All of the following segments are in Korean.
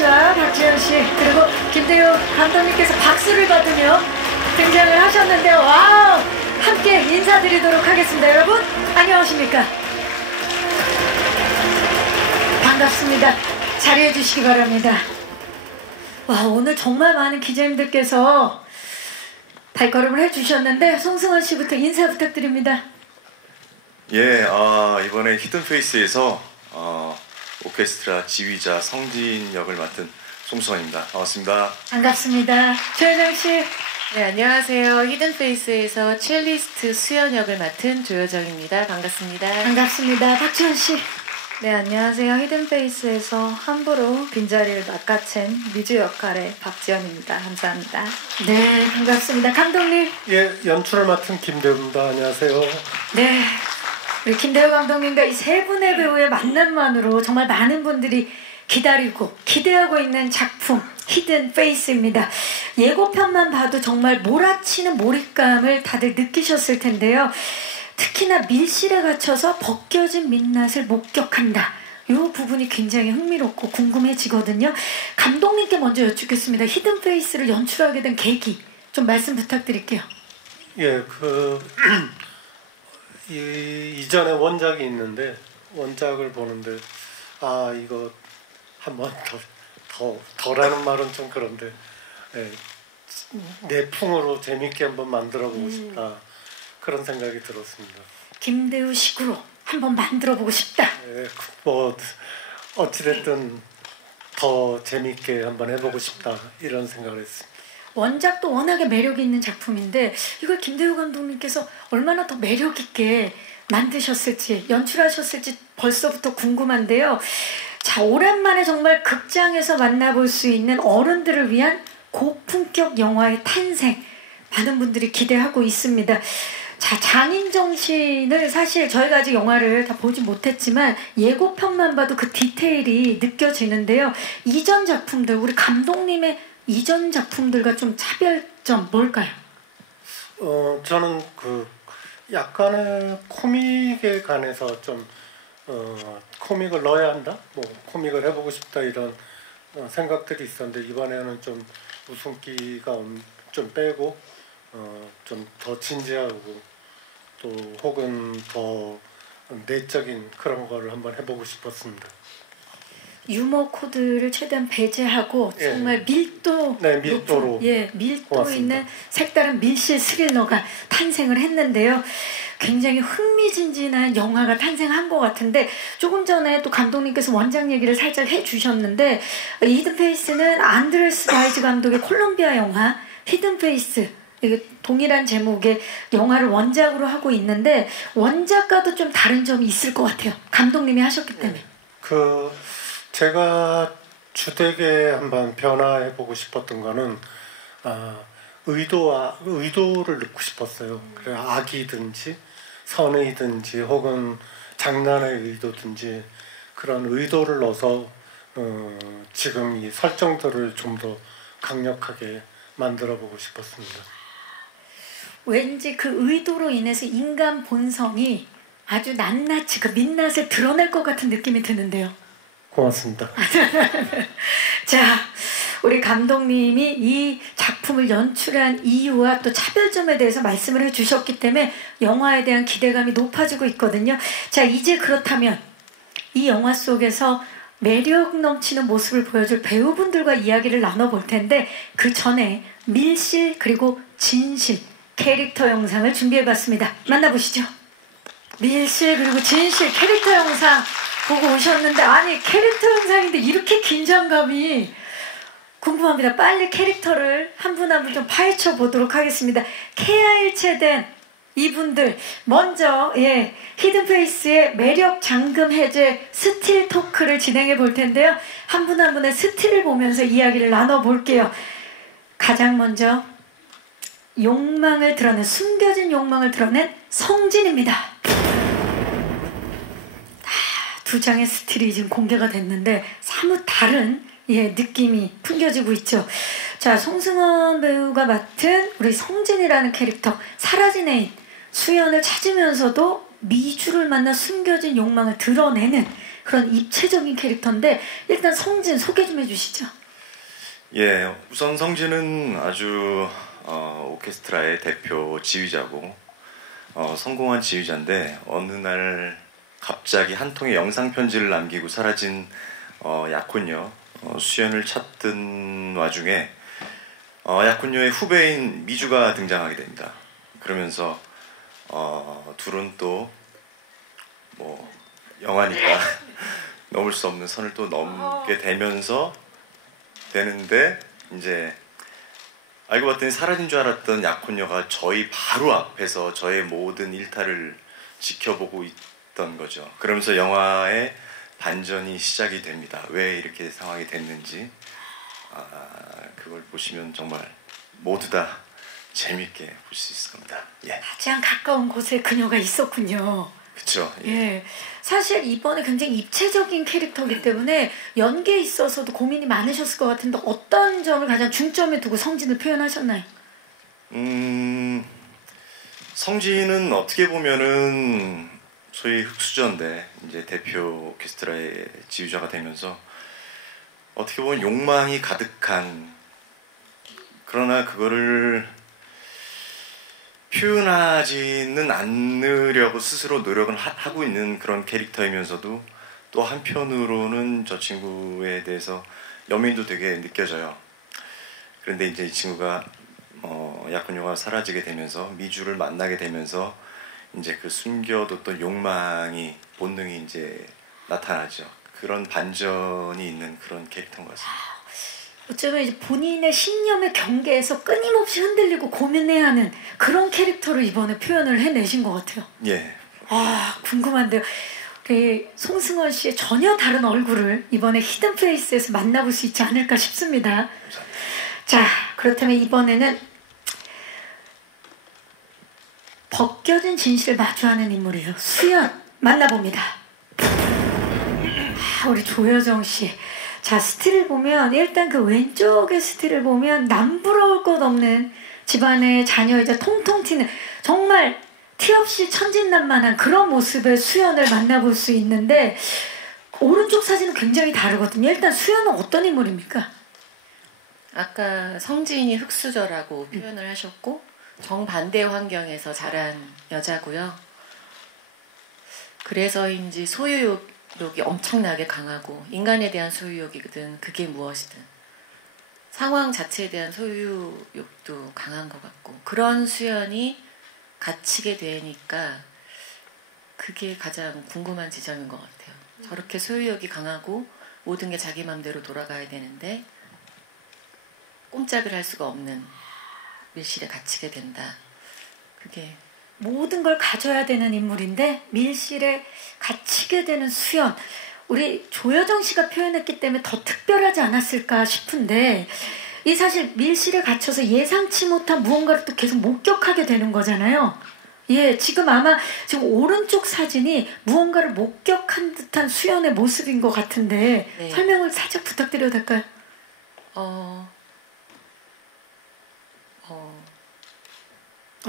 씨와 박지현 씨 그리고 김대우 감독님께서 박수를 받으며 등장을 하셨는데요. 와우! 함께 인사드리도록 하겠습니다. 여러분 안녕하십니까? 반갑습니다. 자리해 주시기 바랍니다. 와, 오늘 정말 많은 기자님들께서 발걸음을 해주셨는데 송승헌 씨부터 인사 부탁드립니다. 예, 이번에 히든 페이스에서 오케스트라 지휘자 성진 역을 맡은 송승헌입니다. 반갑습니다. 반갑습니다. 조여정 씨. 네, 안녕하세요. 히든 페이스에서 첼리스트 수연 역을 맡은 조여정입니다. 반갑습니다. 반갑습니다. 박지현 씨. 네, 안녕하세요. 히든페이스에서 함부로 빈자리를 낚아챈 미주 역할의 박지연입니다. 감사합니다. 네, 반갑습니다. 감독님. 예, 연출을 맡은 김대우입니다. 안녕하세요. 네, 우리 김대우 감독님과 이 세 분의 배우의 만남만으로 정말 많은 분들이 기다리고 기대하고 있는 작품 히든 페이스입니다. 예고편만 봐도 정말 몰아치는 몰입감을 다들 느끼셨을 텐데요. 특히나 밀실에 갇혀서 벗겨진 민낯을 목격한다. 이 부분이 굉장히 흥미롭고 궁금해지거든요. 감독님께 먼저 여쭙겠습니다. 히든 페이스를 연출하게 된 계기 좀 말씀 부탁드릴게요. 예, 이전에 원작이 있는데 원작을 보는데 이거 한번 더라는 말은 좀 그런데 내 풍으로 재밌게 한번 만들어보고 싶다. 그런 생각이 들었습니다. 김대우 식으로 한번 만들어보고 싶다. 네, 뭐 어찌됐든 더 재밌게 한번 해보고 싶다 이런 생각을 했습니다. 원작도 워낙에 매력이 있는 작품인데 이걸 김대우 감독님께서 얼마나 더 매력 있게 만드셨을지 연출하셨을지 벌써부터 궁금한데요. 자, 오랜만에 정말 극장에서 만나볼 수 있는 어른들을 위한 고품격 영화의 탄생 많은 분들이 기대하고 있습니다. 자, 장인정신을 사실 저희가 아직 영화를 다 보지 못했지만 예고편만 봐도 그 디테일이 느껴지는데요. 이전 작품들, 우리 감독님의 이전 작품들과 좀 차별점 뭘까요? 저는 약간의 코믹에 관해서 좀 코믹을 넣어야 한다? 뭐 코믹을 해보고 싶다 이런 생각들이 있었는데 이번에는 좀 웃음기가 좀 빼고 좀 더 진지하고 또 혹은 더 내적인 그런 거를 한번 해보고 싶었습니다. 유머 코드를 최대한 배제하고 정말 밀도 밀도로 높은, 밀도 있는 색다른 밀실 스릴러가 탄생을 했는데요. 굉장히 흥미진진한 영화가 탄생한 것 같은데 조금 전에 또 감독님께서 원작 얘기를 살짝 해주셨는데 히든 페이스는 안드레스 바이즈 감독의 콜롬비아 영화 히든 페이스 동일한 제목의 영화를 원작으로 하고 있는데 원작과도 좀 다른 점이 있을 것 같아요. 감독님이 하셨기 때문에. 제가 주되게 한번 변화해보고 싶었던 거는 의도를 넣고 싶었어요. 그래 악이든지 선의든지 혹은 장난의 의도든지 그런 의도를 넣어서 지금 이 설정들을 좀 더 강력하게 만들어보고 싶었습니다. 왠지 그 의도로 인해서 인간 본성이 아주 낱낱이 그 민낯을 드러낼 것 같은 느낌이 드는데요. 고맙습니다. 자, 우리 감독님이 이 작품을 연출한 이유와 또 차별점에 대해서 말씀을 해주셨기 때문에 영화에 대한 기대감이 높아지고 있거든요. 자, 이제 그렇다면 이 영화 속에서 매력 넘치는 모습을 보여줄 배우분들과 이야기를 나눠볼 텐데 그 전에 밀실 그리고 진실 캐릭터 영상을 준비해봤습니다. 만나보시죠. 밀실 그리고 진실 캐릭터 영상 보고 오셨는데 아니 캐릭터 영상인데 이렇게 긴장감이 궁금합니다. 빨리 캐릭터를 한 분 한 분 좀 파헤쳐 보도록 하겠습니다. 케아일체된 이분들 먼저 히든페이스의 매력 잠금 해제 스틸 토크를 진행해 볼 텐데요. 한 분 한 분의 스틸을 보면서 이야기를 나눠볼게요. 가장 먼저 욕망을 드러낸 숨겨진 욕망을 드러낸 성진입니다. 두 장의 스틸이 지금 공개가 됐는데 사뭇 다른 느낌이 풍겨지고 있죠. 자, 송승헌 배우가 맡은 우리 성진이라는 캐릭터 사라진 애인 수연을 찾으면서도 미주를 만나 숨겨진 욕망을 드러내는 그런 입체적인 캐릭터인데 일단 성진 소개 좀 해주시죠. 예, 우선 성진은 아주 오케스트라의 대표 지휘자고 성공한 지휘자인데 어느 날 갑자기 한 통의 영상 편지를 남기고 사라진 약혼녀 수연을 찾던 와중에 약혼녀의 후배인 미주가 등장하게 됩니다. 그러면서 둘은 또 뭐 영화니까 넘을 수 없는 선을 또 넘게 되는데 이제 알고 봤더니 사라진 줄 알았던 약혼녀가 저희 바로 앞에서 저의 모든 일탈을 지켜보고 있던 거죠. 그러면서 영화의 반전이 시작이 됩니다. 왜 이렇게 상황이 됐는지 그걸 보시면 정말 모두 다 재밌게 볼 수 있을 겁니다. 예. 가장 가까운 곳에 그녀가 있었군요. 그렇죠. 예. 예. 사실 이번에 굉장히 입체적인 캐릭터이기 때문에 연기에 있어서도 고민이 많으셨을 것 같은데 어떤 점을 가장 중점에 두고 성진을 표현하셨나요? 성진은 어떻게 보면은 소위 흑수저인데 이제 대표 오케스트라의 지휘자가 되면서 어떻게 보면 욕망이 가득한, 그러나 그거를 표현하지는 않으려고 스스로 노력을 하고 있는 그런 캐릭터이면서도 또 한편으로는 저 친구에 대해서 연민도 되게 느껴져요. 그런데 이제 이 친구가 약혼녀가 사라지게 되면서 미주를 만나게 되면서 이제 그 숨겨뒀던 욕망이 본능이 이제 나타나죠. 그런 반전이 있는 그런 캐릭터인 것 같습니다. 어쩌면 이제 본인의 신념의 경계에서 끊임없이 흔들리고 고민해야 하는 그런 캐릭터를 이번에 표현을 해내신 것 같아요. 예. 궁금한데요. 송승헌 씨의 전혀 다른 얼굴을 이번에 히든 페이스에서 만나볼 수 있지 않을까 싶습니다. 자, 그렇다면 이번에는 벗겨진 진실을 마주하는 인물이에요. 수연 만나봅니다. 우리 조여정 씨. 자, 스틸을 보면 일단 그 왼쪽의 스틸을 보면 남부러울 것 없는 집안의 자녀이자 통통 튀는 정말 티 없이 천진난만한 그런 모습의 수연을 만나볼 수 있는데 오른쪽 사진은 굉장히 다르거든요. 일단 수연은 어떤 인물입니까? 아까 성진이 흑수저라고 표현을 하셨고 정반대 환경에서 자란 여자고요. 그래서인지 소유욕이 엄청나게 강하고 인간에 대한 소유욕이든 그게 무엇이든 상황 자체에 대한 소유욕도 강한 것 같고 그런 수연이 갇히게 되니까 그게 가장 궁금한 지점인 것 같아요. 저렇게 소유욕이 강하고 모든 게 자기 맘대로 돌아가야 되는데 꼼짝을 할 수가 없는 밀실에 갇히게 된다. 그게 모든 걸 가져야 되는 인물인데 밀실에 갇히게 되는 수연. 우리 조여정 씨가 표현했기 때문에 더 특별하지 않았을까 싶은데 이 사실 밀실에 갇혀서 예상치 못한 무언가를 또 계속 목격하게 되는 거잖아요. 예, 지금 아마 지금 오른쪽 사진이 무언가를 목격한 듯한 수연의 모습인 것 같은데 네. 설명을 살짝 부탁드려도 될까요?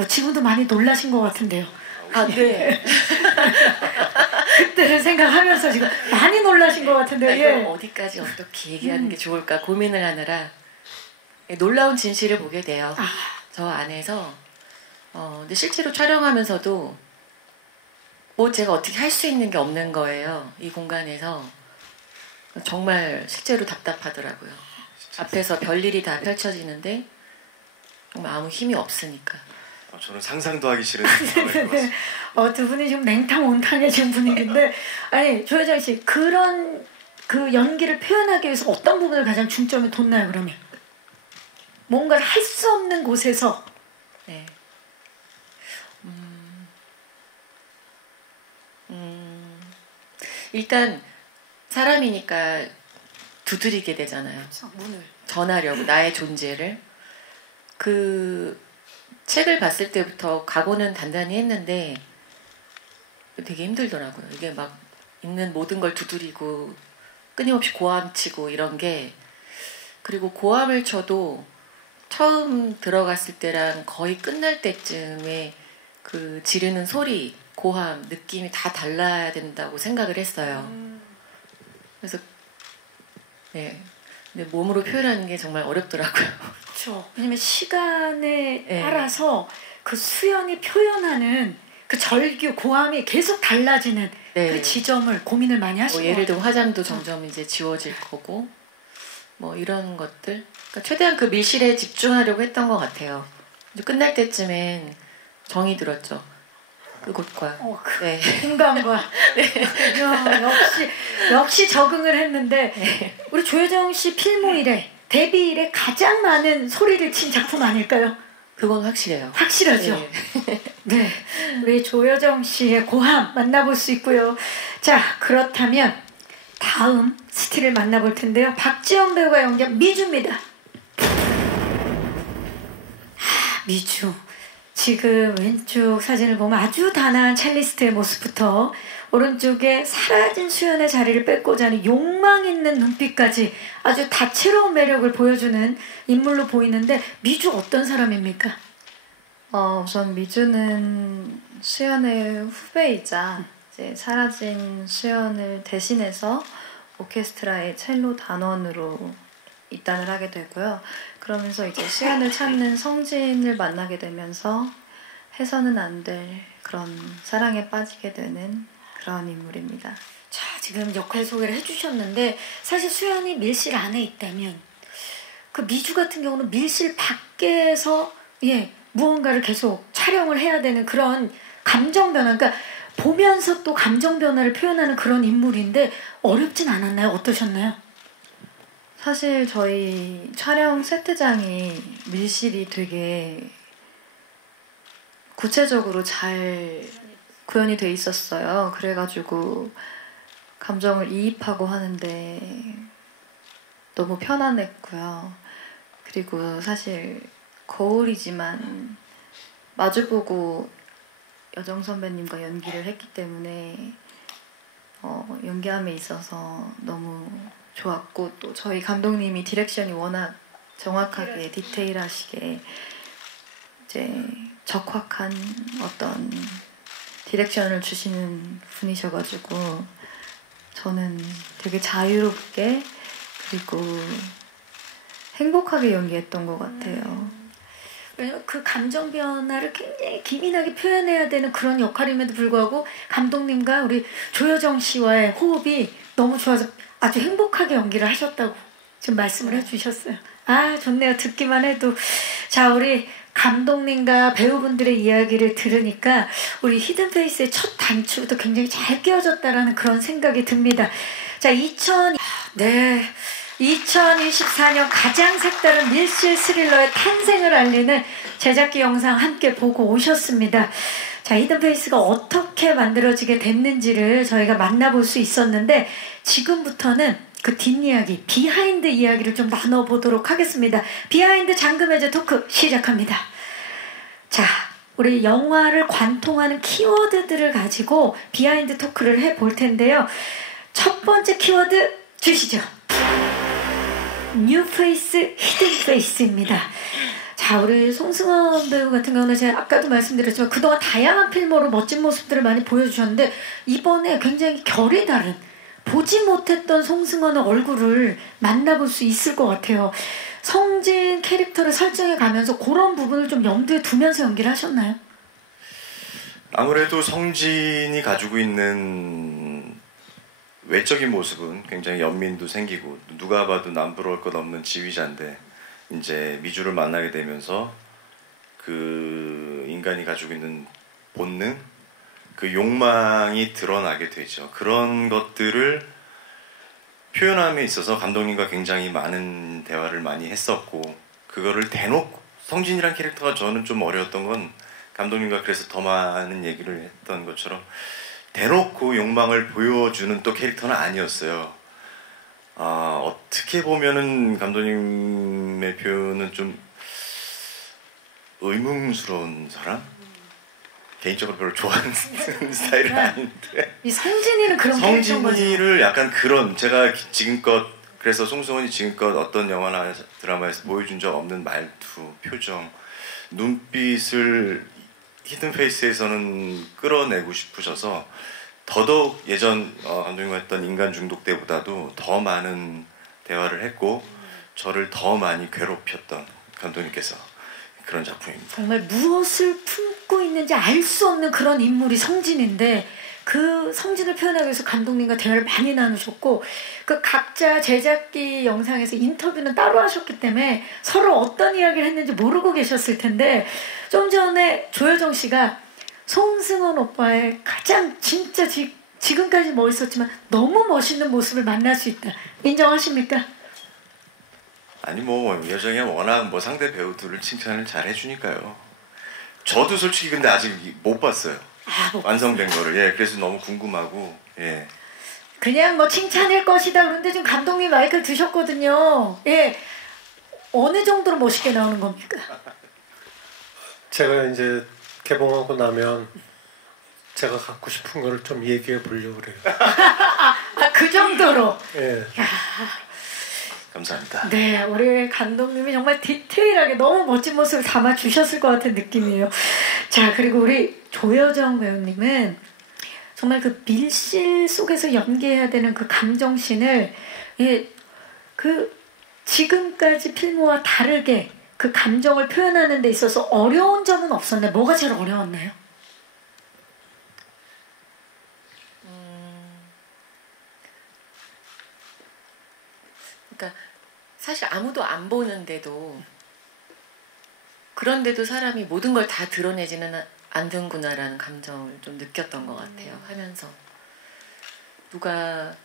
지금도 많이 놀라신 것 같은데요. 네. 그때를 생각하면서 지금 많이 놀라신 것 같은데요. 이걸 어디까지 어떻게 얘기하는 게 좋을까 고민을 하느라 놀라운 진실을 보게 돼요. 저 안에서 근데 실제로 촬영하면서도 뭐 제가 어떻게 할 수 있는 게 없는 거예요. 이 공간에서 정말 실제로 답답하더라고요. 앞에서 별일이 다 펼쳐지는데 정말 아무 힘이 없으니까. 저는 상상도 하기 싫은 상황인 것 같습니다. 두 분이 지금 냉탕 온탕해진 분위기인데 아니 조여정 씨 그런 그 연기를 표현하기 위해서 어떤 부분을 가장 중점에 뒀나요 그러면? 뭔가를 할 수 없는 곳에서 네. 일단 사람이니까 두드리게 되잖아요. 문을 전하려고 나의 존재를. 그 책을 봤을 때부터 각오는 단단히 했는데 되게 힘들더라고요. 이게 막 있는 모든 걸 두드리고 끊임없이 고함치고 이런 게, 그리고 고함을 쳐도 처음 들어갔을 때랑 거의 끝날 때쯤에 그 지르는 소리, 고함, 느낌이 다 달라야 된다고 생각을 했어요. 그래서 네, 근데 몸으로 표현하는 게 정말 어렵더라고요. 그렇죠. 왜냐면 시간에 네. 따라서 그 수연이 표현하는 그 절규, 고함이 계속 달라지는 네. 그 지점을 고민을 많이 하시고 예를 들면 화장도 점점 이제 지워질 거고 뭐 이런 것들. 그러니까 최대한 그 밀실에 집중하려고 했던 것 같아요. 이제 끝날 때쯤엔 정이 들었죠. 그곳과. 네. 공감과. 네. 역시 적응을 했는데 네. 우리 조여정 씨 필모 이래 데뷔 이래 가장 많은 소리를 친 작품 아닐까요? 그건 확실해요. 확실하죠. 네. 네. 우리 조여정 씨의 고함 만나볼 수 있고요. 자, 그렇다면 다음 스틸을 만나볼 텐데요. 박지연 배우가 연기한 미주입니다. 미주. 지금 왼쪽 사진을 보면 아주 단아한 첼리스트의 모습부터 오른쪽에 사라진 수연의 자리를 뺏고자 하는 욕망 있는 눈빛까지 아주 다채로운 매력을 보여주는 인물로 보이는데 미주 어떤 사람입니까? 우선 미주는 수연의 후배이자 이제 사라진 수연을 대신해서 오케스트라의 첼로 단원으로 입단을 하게 되고요. 그러면서 이제 수연을 찾는 성진을 만나게 되면서 해서는 안 될 그런 사랑에 빠지게 되는 그런 인물입니다. 자, 지금 역할 소개를 해주셨는데 사실 수연이 밀실 안에 있다면 그 미주 같은 경우는 밀실 밖에서 무언가를 계속 촬영을 해야 되는 그런 감정 변화, 그러니까 보면서 또 감정 변화를 표현하는 그런 인물인데 어렵진 않았나요? 어떠셨나요? 사실 저희 촬영 세트장이 밀실이 되게 구체적으로 잘 구현이 돼 있었어요. 그래가지고 감정을 이입하고 하는데 너무 편안했고요. 그리고 사실 거울이지만 마주보고 여정 선배님과 연기를 했기 때문에 연기함에 있어서 너무 좋았고, 또 저희 감독님이 디렉션이 워낙 정확하게 디테일하시게 이제 적확한 어떤 디렉션을 주시는 분이셔가지고 저는 되게 자유롭게 그리고 행복하게 연기했던 것 같아요. 왜냐면 그 감정 변화를 굉장히 기민하게 표현해야 되는 그런 역할임에도 불구하고 감독님과 우리 조여정 씨와의 호흡이 너무 좋아서 아주 행복하게 연기를 하셨다고 지금 말씀을 해주셨어요. 아, 좋네요. 듣기만 해도. 자, 우리 감독님과 배우분들의 이야기를 들으니까 우리 히든페이스의 첫 단추부터 굉장히 잘 끼워졌다라는 그런 생각이 듭니다. 자, 2024년 가장 색다른 밀실 스릴러의 탄생을 알리는 제작기 영상 함께 보고 오셨습니다. 자, 히든페이스가 어떻게 만들어지게 됐는지를 저희가 만나볼 수 있었는데 지금부터는 그 뒷이야기, 비하인드 이야기를 좀 나눠보도록 하겠습니다. 비하인드 잠금해제 토크 시작합니다. 자, 우리 영화를 관통하는 키워드들을 가지고 비하인드 토크를 해볼 텐데요. 첫 번째 키워드 주시죠. 뉴 페이스, 히든 페이스입니다. 자, 우리 송승헌 배우 같은 경우는 제가 아까도 말씀드렸지만 그동안 다양한 필모로 멋진 모습들을 많이 보여주셨는데 이번에 굉장히 결이 다른, 보지 못했던 송승헌의 얼굴을 만나볼 수 있을 것 같아요. 성진 캐릭터를 설정해 가면서 그런 부분을 좀 염두에 두면서 연기를 하셨나요? 아무래도 성진이 가지고 있는 외적인 모습은 굉장히 연민도 생기고 누가 봐도 남부러울 것 없는 지휘자인데 이제 미주를 만나게 되면서 그 인간이 가지고 있는 본능, 그 욕망이 드러나게 되죠. 그런 것들을 표현함에 있어서 감독님과 굉장히 많은 대화를 많이 했었고, 그거를 대놓고, 성진이란 캐릭터가 저는 좀 어려웠던 건 감독님과 그래서 더 많은 얘기를 했던 것처럼 대놓고 욕망을 보여주는 또 캐릭터는 아니었어요. 어떻게 보면은 감독님의 표현은 좀 의문스러운 사람? 개인적으로 별로 좋아하는 스타일은 아닌데. 이 성진이는 그런 성진이를 약간 그런, 제가 지금껏, 그래서 송승헌이 지금껏 어떤 영화나 드라마에서 보여준 적 없는 말투, 표정, 눈빛을 히든페이스에서는 끌어내고 싶으셔서 더더욱 예전 감독님과 했던 인간 중독 때보다도 더 많은 대화를 했고 저를 더 많이 괴롭혔던 감독님께서 그런 작품입니다. 정말 무엇을 품고 있는지 알 수 없는 그런 인물이 성진인데 그 성진을 표현하기 위해서 감독님과 대화를 많이 나누셨고 그 각자 제작기 영상에서 인터뷰는 따로 하셨기 때문에 서로 어떤 이야기를 했는지 모르고 계셨을 텐데 좀 전에 조여정 씨가 송승헌 오빠의 가장 진짜 지금까지 멋있었지만 너무 멋있는 모습을 만날 수 있다. 인정하십니까? 아니 뭐 여정이 워낙 뭐 상대 배우들을 칭찬을 잘 해주니까요. 저도 솔직히 근데 아직 못 봤어요. 완성된 거를. 예, 그래서 너무 궁금하고. 예. 그냥 뭐 칭찬일 것이다. 그런데 지금 감독님 마이크를 드셨거든요. 예, 어느 정도로 멋있게 나오는 겁니까? 제가 이제 개봉하고 나면 제가 갖고 싶은 거를 좀 얘기해 보려고 그래요. 그 정도로. 예. 감사합니다. 네, 우리 감독님이 정말 디테일하게 너무 멋진 모습을 담아 주셨을 것 같은 느낌이에요. 자, 그리고 우리 조여정 배우님은 정말 그 밀실 속에서 연기해야 되는 그 감정신을 그 지금까지 필모와 다르게 그 감정을 표현하는 데 있어서 어려운 점은 없었나요? 뭐가 제일 어려웠나요? 그러니까 사실 아무도 안 보는데도 그런데도 사람이 모든 걸 다 드러내지는 않는구나라는 감정을 좀 느꼈던 것 같아요. 하면서 그러니까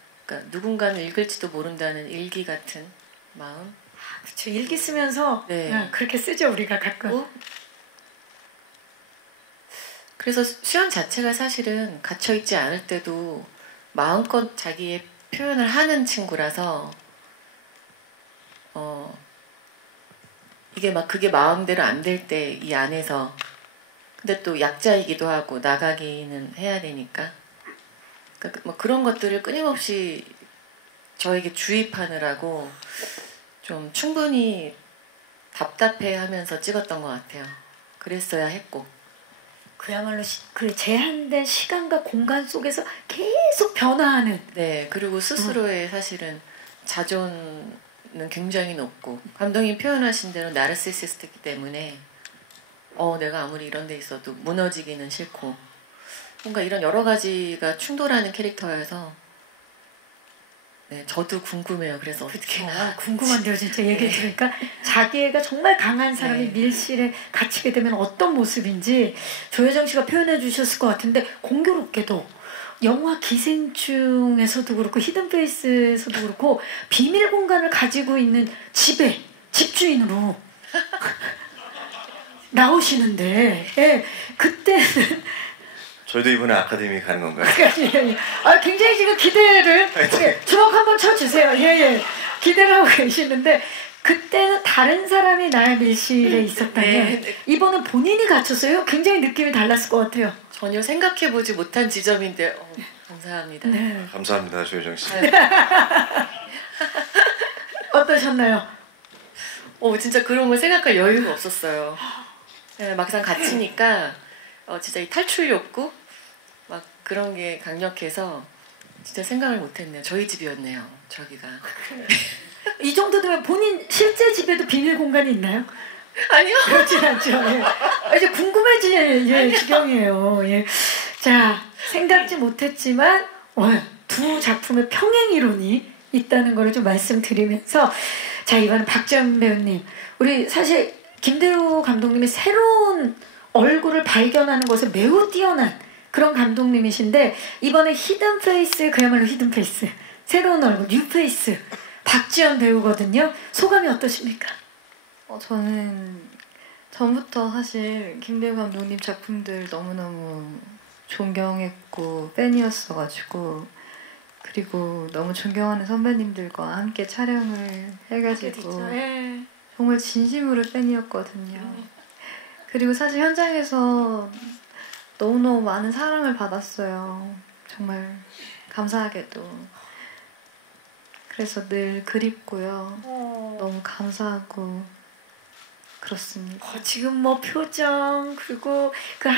누군가는 읽을지도 모른다는 일기 같은 마음. 그렇죠. 일기 쓰면서 네. 그렇게 쓰죠 우리가 가끔. 그래서 수연 자체가 사실은 갇혀있지 않을 때도 마음껏 자기의 표현을 하는 친구라서 이게 막 그게 마음대로 안 될 때 이 안에서 근데 또 약자이기도 하고 나가기는 해야 되니까 그러니까 뭐 그런 것들을 끊임없이 저에게 주입하느라고 좀 충분히 답답해하면서 찍었던 것 같아요. 그랬어야 했고 그야말로 그 제한된 시간과 공간 속에서 계속 변화하는. 네, 그리고 스스로의 사실은 자존 는 굉장히 높고 감독님 표현하신 대로 나르시시스트이기 때문에 내가 아무리 이런 데 있어도 무너지기는 싫고 뭔가 이런 여러 가지가 충돌하는 캐릭터여서 네, 저도 궁금해요. 그래서 어떻게 궁금한데요 진짜 얘기 들으니까 자기애가 정말 강한 사람이 밀실에 갇히게 되면 어떤 모습인지 조여정 씨가 표현해 주셨을 것 같은데 공교롭게도 영화 기생충에서도 그렇고 히든페이스에서도 그렇고 비밀 공간을 가지고 있는 집주인으로 나오시는데 그때는 저희도 이번에 아카데미 가는 건가요? 굉장히 지금 기대를 주먹 한번 쳐주세요. 기대를 하고 계시는데 그때는 다른 사람이 나의 밀실에 있었다면 이번은 본인이 갇혔어요. 굉장히 느낌이 달랐을 것 같아요. 전혀 생각해보지 못한 지점인데 감사합니다. 네. 감사합니다, 조여정 씨. 어떠셨나요? 진짜 그런 걸 생각할 여유가 없었어요. 네, 막상 갇히니까 진짜 이 탈출 욕구 막 그런 게 강력해서 진짜 생각을 못했네요. 저희 집이었네요. 저기가. 이 정도 되면 본인 실제 집에도 비밀 공간이 있나요? 아니요. 그렇진 않죠. 이제 궁금해질 지경이에요. 자, 생각지 못했지만 두 작품의 평행 이론이 있다는 걸 좀 말씀드리면서 자, 이번엔 박지연 배우님. 우리 사실 김대우 감독님이 새로운 얼굴을 발견하는 것에 매우 뛰어난 그런 감독님이신데 이번에 히든페이스 그야말로 히든페이스 새로운 얼굴 뉴페이스 박지연 배우거든요. 소감이 어떠십니까? 저는 전부터 사실 김대우 감독님 작품들 너무너무 존경했고 팬이었어가지고 그리고 너무 존경하는 선배님들과 함께 촬영을 해가지고 정말 진심으로 팬이었거든요. 그리고 사실 현장에서 너무너무 많은 사랑을 받았어요. 정말 감사하게도. 그래서 늘 그립고요. 너무 감사하고 그렇습니다. 지금 뭐 표정 그리고 그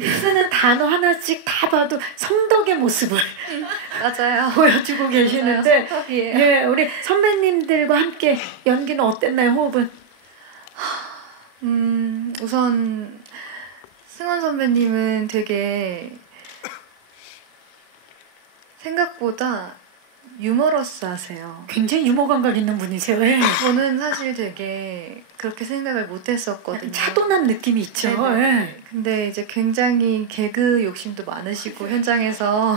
쓰는 단어 하나씩 다 봐도 성덕의 모습을 맞아요. 보여주고 계시는데 맞아요. 성덕이에요. 예, 우리 선배님들과 함께 연기는 어땠나요? 호흡은? 우선 승원 선배님은 되게 생각보다 유머러스하세요. 굉장히 유머 감각 있는 분이세요. 예. 저는 사실 되게 그렇게 생각을 못했었거든요. 차분한 느낌이 있죠. 예. 근데 이제 굉장히 개그 욕심도 많으시고 현장에서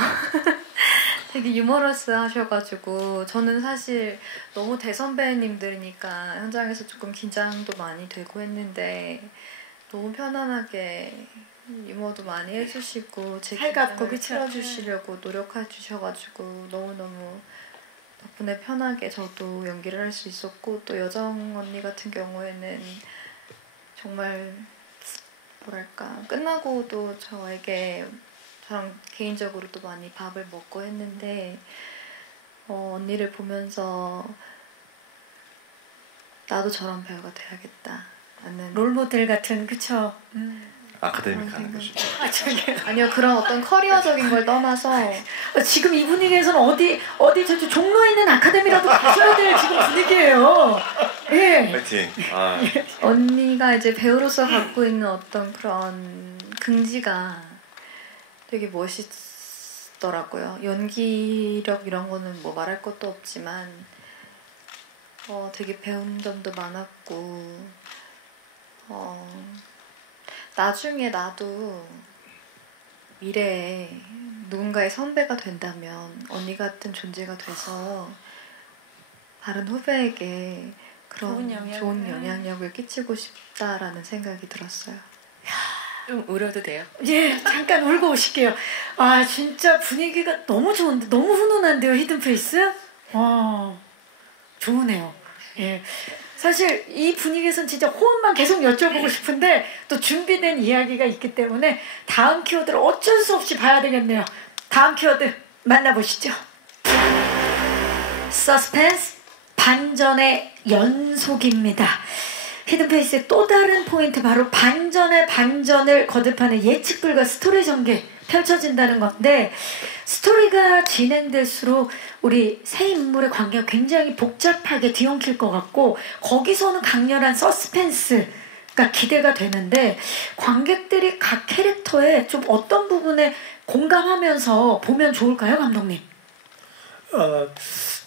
되게 유머러스 하셔가지고 저는 사실 너무 대선배님들이니까 현장에서 조금 긴장도 많이 되고 했는데 너무 편안하게 유머도 많이 해주시고 제 살갑고 긴장을 풀어주시려고 노력해 주셔가지고 너무너무 덕분에 편하게 저도 연기를 할 수 있었고 또 여정 언니 같은 경우에는 정말 뭐랄까 끝나고도 저랑 개인적으로도 많이 밥을 먹고 했는데 언니를 보면서 나도 저런 배우가 돼야겠다 라는 롤모델 같은 그쵸? 아카데미 가는 거죠. 아니요 그런 어떤 커리어적인 걸 떠나서 지금 이 분위기에서는 어디 저 종로에 있는 아카데미라도 가셔야 될 지금 분위기예요. 예. 파이팅. 언니가 이제 배우로서 갖고 있는 어떤 그런 긍지가 되게 멋있더라고요. 연기력 이런 거는 뭐 말할 것도 없지만 되게 배운 점도 많았고 나중에 나도 미래에 누군가의 선배가 된다면 언니 같은 존재가 돼서 다른 후배에게 그런 좋은 영향력을 끼치고 싶다라는 생각이 들었어요. 좀 울어도 돼요? 예, 잠깐 울고 오실게요. 아, 진짜 분위기가 너무 좋은데, 너무 훈훈한데요, 히든페이스? 좋으네요. 예. 사실 이 분위기에선 진짜 호흡만 계속 여쭤보고 싶은데 또 준비된 이야기가 있기 때문에 다음 키워드를 어쩔 수 없이 봐야 되겠네요. 다음 키워드 만나보시죠. 서스펜스 반전의 연속입니다. 히든페이스의 또 다른 포인트 바로 반전의 반전을 거듭하는 예측 불가 스토리 전개 펼쳐진다는 건데 스토리가 진행될수록 우리 새 인물의 관계가 굉장히 복잡하게 뒤엉킬 것 같고 거기서는 강렬한 서스펜스가 기대가 되는데 관객들이 각 캐릭터에 좀 어떤 부분에 공감하면서 보면 좋을까요, 감독님?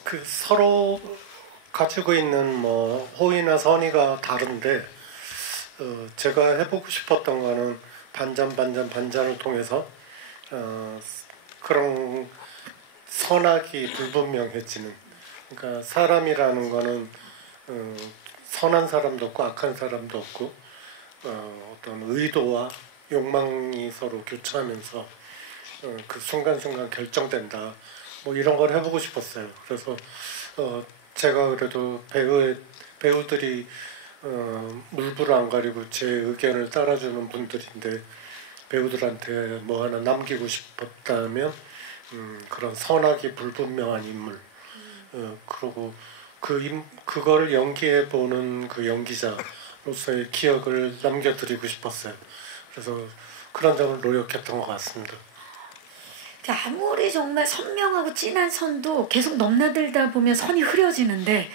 그 서로 가지고 있는 뭐 호의나 선의가 다른데 제가 해보고 싶었던 거는 반전을 통해서 그런 선악이 불분명해지는, 그러니까 사람이라는 거는 선한 사람도 없고 악한 사람도 없고 어떤 의도와 욕망이 서로 교차하면서 그 순간순간 결정된다, 뭐 이런 걸 해보고 싶었어요. 그래서 제가 그래도 배우들이 물불을 안 가리고 제 의견을 따라주는 분들인데 배우들한테 뭐 하나 남기고 싶었다면 그런 선악이 불분명한 인물, 그리고 그걸 연기해 보는 그 연기자로서의 기억을 남겨드리고 싶었어요. 그래서 그런 점을 노력했던 것 같습니다. 아무리 정말 선명하고 진한 선도 계속 넘나들다 보면 선이 흐려지는데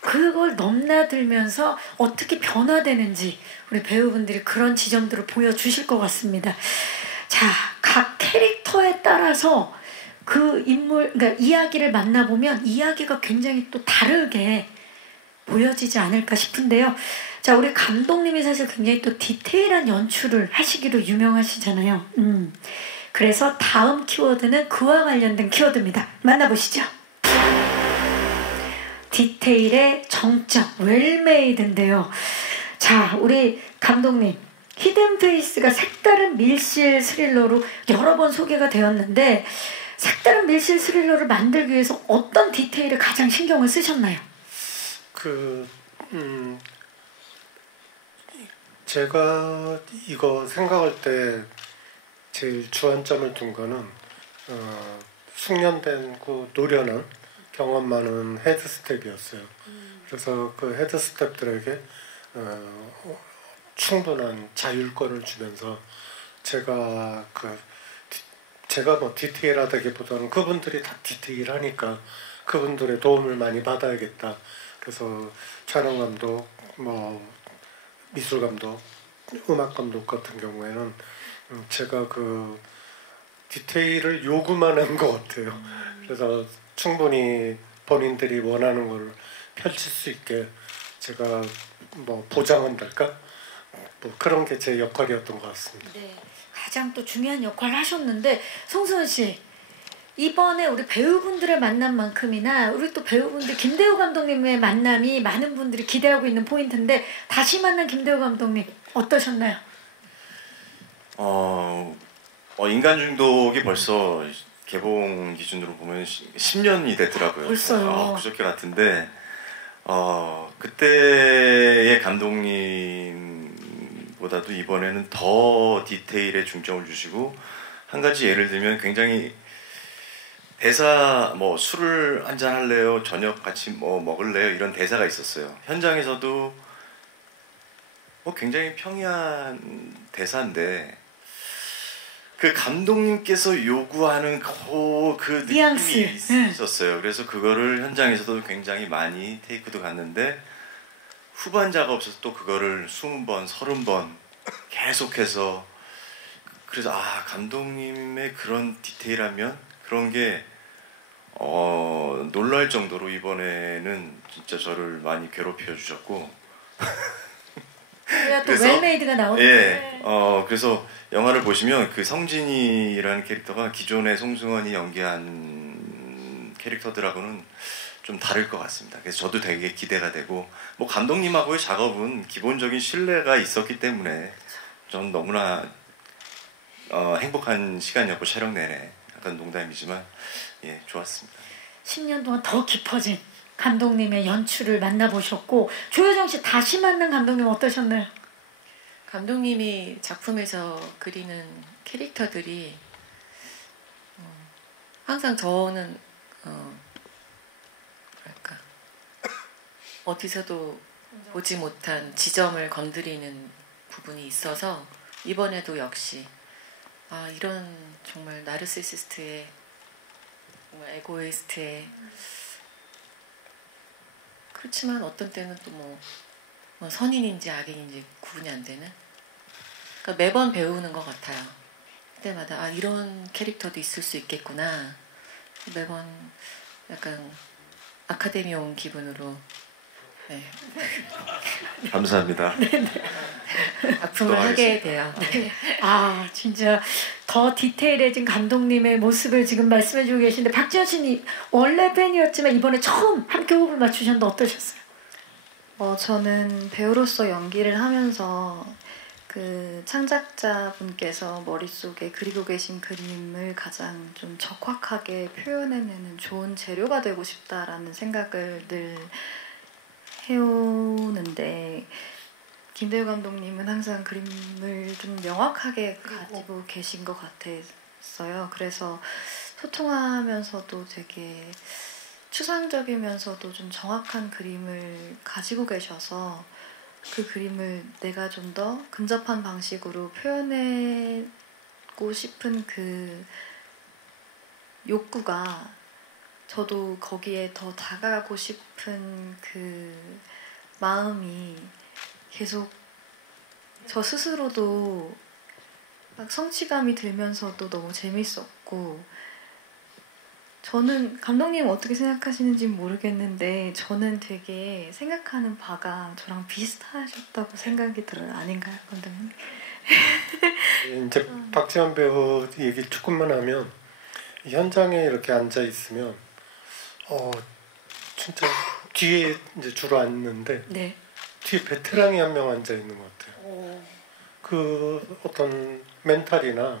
그걸 넘나들면서 어떻게 변화되는지 우리 배우분들이 그런 지점들을 보여주실 것 같습니다. 자, 각 캐릭터에 따라서 그 인물, 그러니까 이야기를 만나보면 이야기가 굉장히 또 다르게 보여지지 않을까 싶은데요. 자, 우리 감독님이 사실 굉장히 또 디테일한 연출을 하시기로 유명하시잖아요. 그래서 다음 키워드는 그와 관련된 키워드입니다. 만나보시죠. 디테일의 정점, 웰메이드인데요. 자, 우리 감독님, 히든페이스가 색다른 밀실 스릴러로 여러 번 소개가 되었는데 색다른 밀실 스릴러를 만들기 위해서 어떤 디테일에 가장 신경을 쓰셨나요? 제가 이거 생각할 때 제일 주안점을 둔 거는 숙련되고 노련한 경험 많은 헤드스텝이었어요. 그래서 그 헤드스텝들에게 충분한 자율권을 주면서 제가 뭐 디테일하다기보다는 그분들이 다 디테일하니까 그분들의 도움을 많이 받아야겠다. 그래서 촬영 감독, 뭐 미술 감독, 음악 감독 같은 경우에는 제가 그 디테일을 요구만 한 것 같아요. 그래서 충분히 본인들이 원하는 걸 펼칠 수 있게 제가 뭐 보장한달까? 뭐 그런 게 제 역할이었던 것 같습니다. 네, 가장 또 중요한 역할을 하셨는데 송수은 씨 이번에 우리 배우분들의 만남만큼이나 우리 또 배우분들 김대우 감독님의 만남이 많은 분들이 기대하고 있는 포인트인데 다시 만난 김대우 감독님 어떠셨나요? 인간 중독이 벌써 개봉 기준으로 보면 10년이 됐더라고요. 벌써요. 그저께 같은데 그때의 감독님보다도 이번에는 더 디테일에 중점을 주시고 한 가지 예를 들면 굉장히 대사 뭐 술을 한잔 할래요? 저녁 같이 뭐 먹을래요? 이런 대사가 있었어요. 현장에서도 굉장히 평이한 대사인데 그 감독님께서 요구하는 그 느낌이 있었어요. 그래서 그거를 현장에서도 굉장히 많이 테이크도 갔는데 후반 작업에서 또 그거를 20번, 30번 계속해서 그래서 감독님의 그런 디테일하면 그런 게 놀랄 정도로 이번에는 진짜 저를 많이 괴롭혀 주셨고 또 웰메이드가 나오는데 예, 그래서 영화를 보시면 그 성진이라는 캐릭터가 기존의 송승헌이 연기한 캐릭터들하고는 좀 다를 것 같습니다. 그래서 저도 되게 기대가 되고 뭐 감독님하고의 작업은 기본적인 신뢰가 있었기 때문에 전 너무나 행복한 시간이었고 촬영 내내 약간 농담이지만 예 좋았습니다. 10년 동안 더 깊어진 감독님의 연출을 만나보셨고 조여정 씨 다시 만난 감독님 어떠셨나요? 감독님이 작품에서 그리는 캐릭터들이 항상 저는 뭐랄까 어디서도 보지 못한 지점을 건드리는 부분이 있어서 이번에도 역시 이런 정말 나르시시스트의 정말 에고이스트의 그렇지만 어떤 때는 또 뭐 선인인지 악인인지 구분이 안 되는 그러니까 매번 배우는 것 같아요. 그때마다 이런 캐릭터도 있을 수 있겠구나 매번 약간 아카데미 온 기분으로 네. 감사합니다. 작품을 하게 돼요. 네. 진짜 더 디테일해진 감독님의 모습을 지금 말씀해주고 계신데 박지현 씨는 원래 팬이었지만 이번에 처음 함께 호흡을 맞추셨는데 어떠셨어요? 저는 배우로서 연기를 하면서 그 창작자분께서 머릿속에 그리고 계신 그림을 가장 좀 적확하게 표현해내는 좋은 재료가 되고 싶다라는 생각을 늘 해오는데 김대우 감독님은 항상 그림을 좀 명확하게 가지고 계신 것 같았어요. 그래서 소통하면서도 되게 추상적이면서도 좀 정확한 그림을 가지고 계셔서 그 그림을 내가 좀 더 근접한 방식으로 표현하고 싶은 그 욕구가 저도 거기에 더 다가가고 싶은 그 마음이 계속 저 스스로도 막 성취감이 들면서도 너무 재밌었고 저는 감독님 어떻게 생각하시는지 모르겠는데 저는 되게 생각하는 바가 저랑 비슷하셨다고 생각이 들어요. 아닌가요, 감독님? 이제 박지현 배우 얘기 조금만 하면 현장에 이렇게 앉아 있으면 진짜 뒤에 이제 주로 앉는데 네. 뒤에 베테랑이 한 명 앉아 있는 것 같아요. 그 어떤 멘탈이나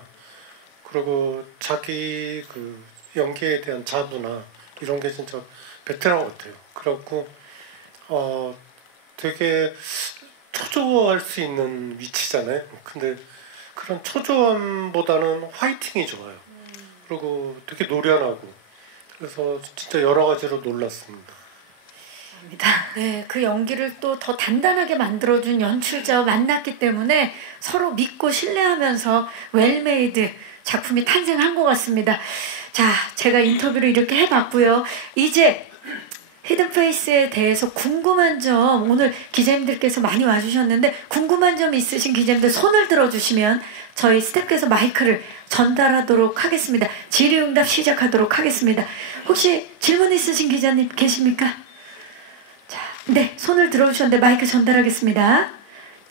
그리고 자기 그 연기에 대한 자부나 이런 게 진짜 베테랑 같아요. 그렇고 되게 초조할 수 있는 위치잖아요. 근데 그런 초조함보다는 화이팅이 좋아요. 그리고 되게 노련하고 그래서 진짜 여러 가지로 놀랐습니다. 감사합니다. 네, 그 연기를 또 더 단단하게 만들어준 연출자와 만났기 때문에 서로 믿고 신뢰하면서 웰메이드 작품이 탄생한 것 같습니다. 자, 제가 인터뷰를 이렇게 해봤고요. 이제 히든페이스에 대해서 궁금한 점, 오늘 기자님들께서 많이 와주셨는데 궁금한 점 있으신 기자님들 손을 들어주시면 저희 스태프께서 마이크를 전달하도록 하겠습니다. 질의응답 시작하도록 하겠습니다. 혹시 질문 있으신 기자님 계십니까? 자, 네, 손을 들어주셨는데 마이크 전달하겠습니다.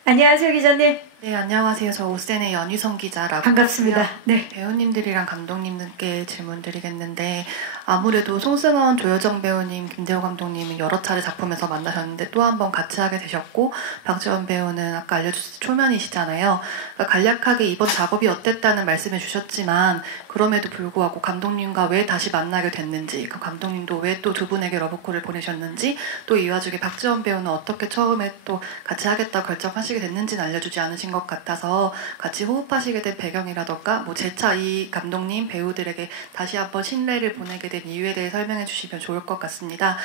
안녕하세요, 기자님. 네, 안녕하세요. 저 오센의 연유성 기자라고 반갑습니다. 하고요. 네. 배우님들이랑 감독님들께 질문 드리겠는데 아무래도 송승헌, 조여정 배우님, 김대호 감독님은 여러 차례 작품에서 만나셨는데 또 한 번 같이 하게 되셨고 박지원 배우는 아까 알려주신 초면이시잖아요. 그러니까 간략하게 이번 작업이 어땠다는 말씀해 주셨지만 그럼에도 불구하고 감독님과 왜 다시 만나게 됐는지 그 감독님도 왜 또 두 분에게 러브콜을 보내셨는지 또 이 와중에 박지원 배우는 어떻게 처음에 또 같이 하겠다고 결정하시게 됐는지는 알려주지 않으신 것 같아서 같이 호흡하시게 된 배경이라던가 뭐 재차 이 감독님 배우들에게 다시 한번 신뢰를 보내게 된 이유에 대해 설명해 주시면 좋을 것 같습니다.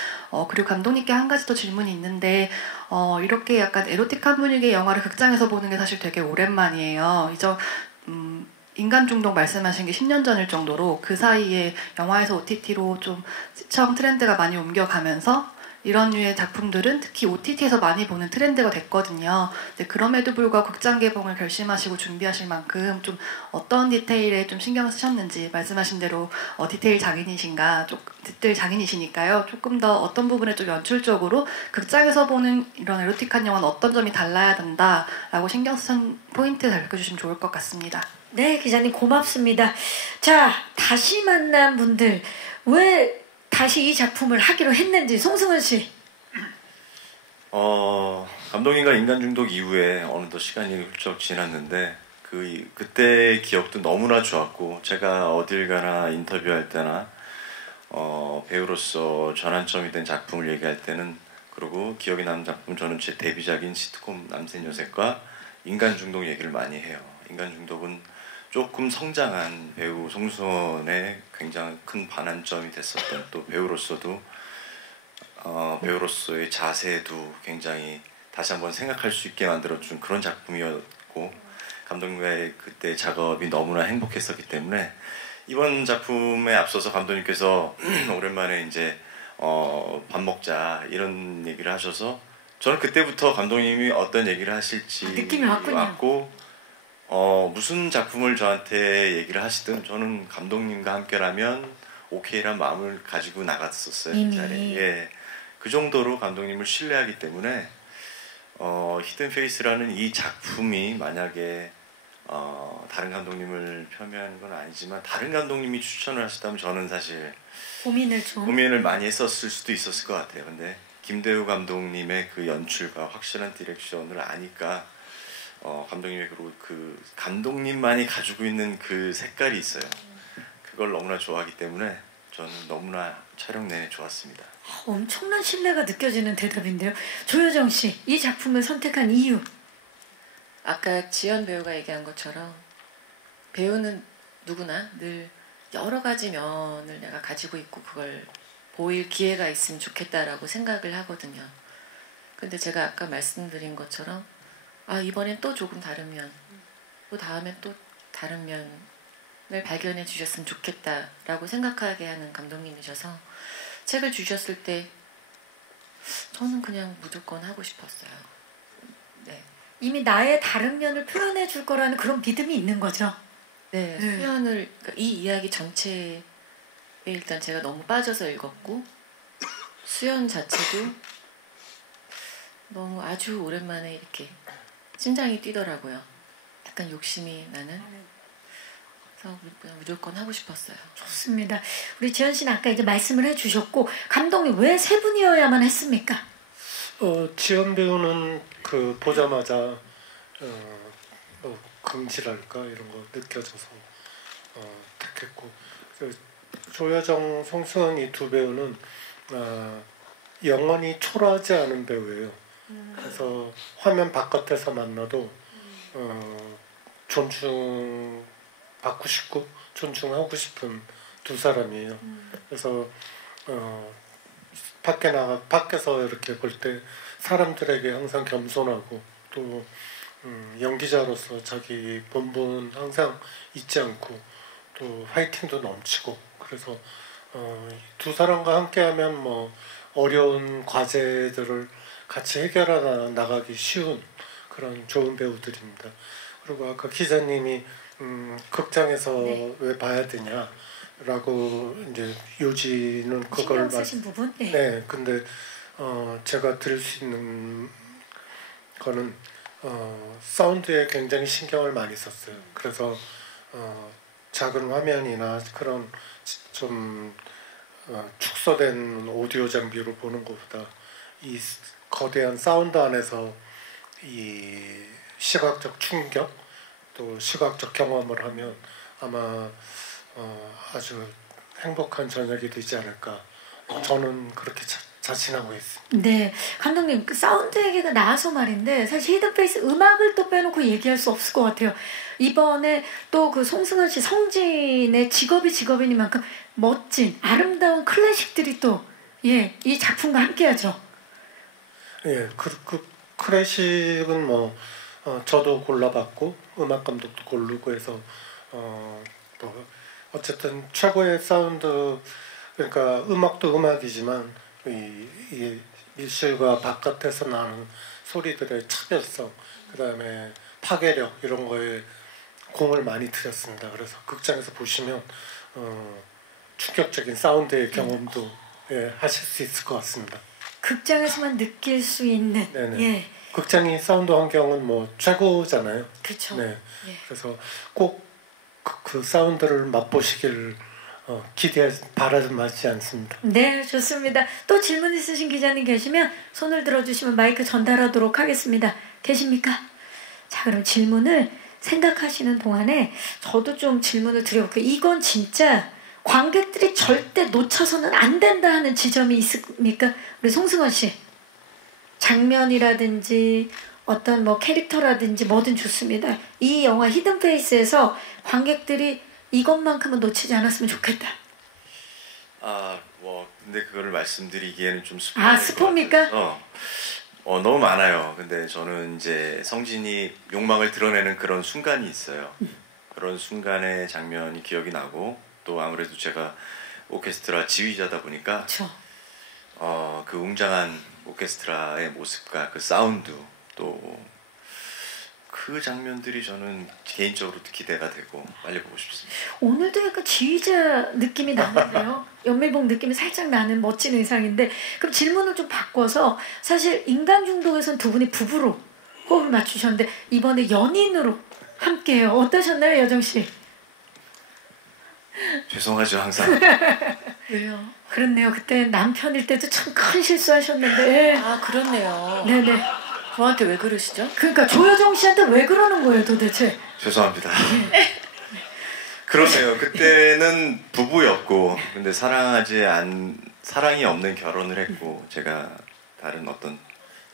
그리고 감독님께 한 가지 더 질문이 있는데 이렇게 약간 에로틱한 분위기의 영화를 극장에서 보는 게 사실 되게 오랜만이에요. 인간 중독 말씀하신 게 10년 전일 정도로 그 사이에 영화에서 OTT로 좀 시청 트렌드가 많이 옮겨가면서 이런 류의 작품들은 특히 OTT에서 많이 보는 트렌드가 됐거든요. 근데 그럼에도 불구하고 극장 개봉을 결심하시고 준비하실 만큼 좀 어떤 디테일에 좀 신경을 쓰셨는지 말씀하신 대로 디테일 장인이신가, 디테일 장인이시니까요. 조금 더 어떤 부분에 좀 연출적으로 극장에서 보는 이런 에로틱한 영화는 어떤 점이 달라야 된다라고 신경 쓰신 포인트 밝혀주시면 좋을 것 같습니다. 네, 기자님 고맙습니다. 자, 다시 만난 분들 왜 다시 이 작품을 하기로 했는지 송승헌 씨. 감독님과 인간 중독 이후에 어느덧 시간이 훌쩍 지났는데 그때 기억도 너무나 좋았고 제가 어딜 가나 인터뷰할 때나 배우로서 전환점이 된 작품을 얘기할 때는 그리고 기억에 남는 작품 저는 제 데뷔작인 시트콤 남센 요셉과 인간 중독 얘기를 많이 해요. 인간 중독은 조금 성장한 배우 송승헌의 굉장히 큰 반환점이 됐었던 또 배우로서도 배우로서의 자세도 굉장히 다시 한번 생각할 수 있게 만들어준 그런 작품이었고 감독님과의 그때 작업이 너무나 행복했었기 때문에 이번 작품에 앞서서 감독님께서 오랜만에 이제 밥 먹자 이런 얘기를 하셔서 저는 그때부터 감독님이 어떤 얘기를 하실지 느낌이 왔군요. 무슨 작품을 저한테 얘기를 하시든 저는 감독님과 함께라면 오케이란 마음을 가지고 나갔었어요. 이미. 예, 그 정도로 감독님을 신뢰하기 때문에 히든 페이스라는 이 작품이 만약에 다른 감독님을 폄훼하는 건 아니지만 다른 감독님이 추천을 하셨다면 저는 사실 고민을 많이 했었을 수도 있었을 것 같아요. 근데 김대우 감독님의 그 연출과 확실한 디렉션을 아니까 감독님의 그리고 그 감독님만이 가지고 있는 그 색깔이 있어요. 그걸 너무나 좋아하기 때문에 저는 너무나 촬영 내내 좋았습니다. 엄청난 신뢰가 느껴지는 대답인데요. 조여정 씨, 이 작품을 선택한 이유. 아까 지연 배우가 얘기한 것처럼 배우는 누구나 늘 여러 가지 면을 내가 가지고 있고 그걸 보일 기회가 있으면 좋겠다라고 생각을 하거든요. 근데 제가 아까 말씀드린 것처럼 이번엔 또 조금 다른 면, 또 다음엔 또 다른 면을 발견해 주셨으면 좋겠다라고 생각하게 하는 감독님이셔서 책을 주셨을 때 저는 그냥 무조건 하고 싶었어요. 네. 이미 나의 다른 면을 표현해 줄 거라는 그런 믿음이 있는 거죠. 네, 수연을 이 이야기 전체에 일단 제가 너무 빠져서 읽었고 수연 자체도 너무 아주 오랜만에 이렇게 심장이 뛰더라고요. 약간 욕심이 나는. 그래서 그냥 무조건 하고 싶었어요. 좋습니다. 우리 지연 씨는 아까 이제 말씀을 해주셨고 감독님 왜 세 분이어야만 했습니까? 지연 배우는 그 보자마자 긍지랄까 이런 거 느껴져서 택했고 조여정, 송승헌 이 두 배우는 영원히 초라하지 않은 배우예요. 그래서 화면 바깥에서 만나도 존중받고 싶고 존중하고 싶은 두 사람이에요. 그래서 밖에서 이렇게 볼 때 사람들에게 항상 겸손하고 또 연기자로서 자기 본분 항상 잊지 않고 또 화이팅도 넘치고 그래서 두 사람과 함께하면 뭐 어려운 과제들을 같이 해결해 나가기 쉬운 그런 좋은 배우들입니다. 그리고 아까 기자님이 극장에서 네. 왜 봐야 되냐라고 이제 요지는 그걸 신경 쓰신 부분? 네. 네, 근데 제가 드릴 수 있는 거는 사운드에 굉장히 신경을 많이 썼어요. 그래서 작은 화면이나 그런 좀 축소된 오디오 장비로 보는 것보다 이 거대한 사운드 안에서 이 시각적 충격 또 시각적 경험을 하면 아마 아주 행복한 저녁이 되지 않을까 저는 그렇게 자신하고 있습니다. 네, 감독님 그 사운드 얘기가 나와서 말인데 사실 히든페이스 음악을 또 빼놓고 얘기할 수 없을 것 같아요. 이번에 또 그 송승헌 씨 성진의 직업이니만큼 멋진 아름다운 클래식들이 또 이 작품과 함께하죠. 예, 그 클래식은 뭐 저도 골라봤고 음악 감독도 고르고 해서 뭐 어쨌든 최고의 사운드 그러니까 음악도 음악이지만 이 밀실과 바깥에서 나는 소리들의 차별성 그다음에 파괴력 이런 거에 공을 많이 들였습니다. 그래서 극장에서 보시면 충격적인 사운드의 경험도 하실 수 있을 것 같습니다. 극장에서만 느낄 수 있는 네네. 극장이 사운드 환경은 뭐 최고잖아요. 그렇죠. 네. 그래서 꼭 그 사운드를 맛보시길 바라지 않습니다. 네, 좋습니다. 또 질문 있으신 기자님 계시면 손을 들어주시면 마이크 전달하도록 하겠습니다. 계십니까? 자, 그럼 질문을 생각하시는 동안에 저도 좀 질문을 드려볼게요. 이건 진짜 관객들이 절대 놓쳐서는 안 된다 하는 지점이 있습니까? 우리 송승헌 씨. 장면이라든지 어떤 뭐 캐릭터라든지 뭐든 좋습니다. 이 영화 히든페이스에서 관객들이 이것만큼은 놓치지 않았으면 좋겠다. 근데 그거를 말씀드리기에는 좀 스포입니까? 너무 많아요. 근데 저는 이제 성진이 욕망을 드러내는 그런 순간이 있어요. 그런 순간의 장면이 기억이 나고 또 아무래도 제가 오케스트라 지휘자다 보니까 그쵸. 그 웅장한 오케스트라의 모습과 그 사운드 또 그 장면들이 저는 개인적으로 기대가 되고 빨리 보고 싶습니다. 오늘도 약간 지휘자 느낌이 나는데요. 연밀봉 느낌이 살짝 나는 멋진 의상인데 그럼 질문을 좀 바꿔서 사실 인간 중독에선 두 분이 부부로 호흡을 맞추셨는데 이번에 연인으로 함께해요. 어떠셨나요, 여정 씨? 죄송하죠 항상. 왜요? 그렇네요. 그때 남편일 때도 참 큰 실수하셨는데. 그렇네요. 네네. 저한테 왜 그러시죠? 그러니까 조여정 씨한테 왜 그러는 거예요, 도대체? 죄송합니다. 그러네요. 그때는 부부였고, 근데 사랑이 없는 결혼을 했고, 제가 다른 어떤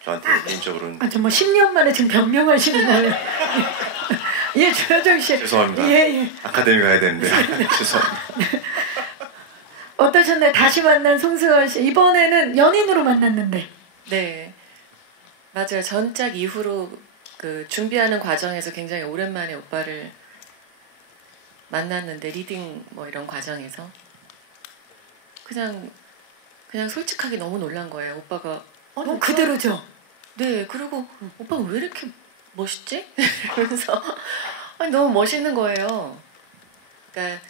저한테 개인적으로는 뭐 10년 만에 지금 변명하시는 거예요. 예, 조여정 씨. 죄송합니다. 예. 아카데미 가야 되는데 죄송합니다. 어떠셨나요? 다시 만난 송승헌 씨. 이번에는 연인으로 만났는데. 네. 맞아요. 전작 이후로 그 준비하는 과정에서 굉장히 오랜만에 오빠를 만났는데 리딩 뭐 이런 과정에서 그냥 솔직하게 너무 놀란 거예요. 오빠가 그대로죠. 네. 그리고 오빠가 왜 이렇게 멋있지? 그러면서 너무 멋있는 거예요. 그러니까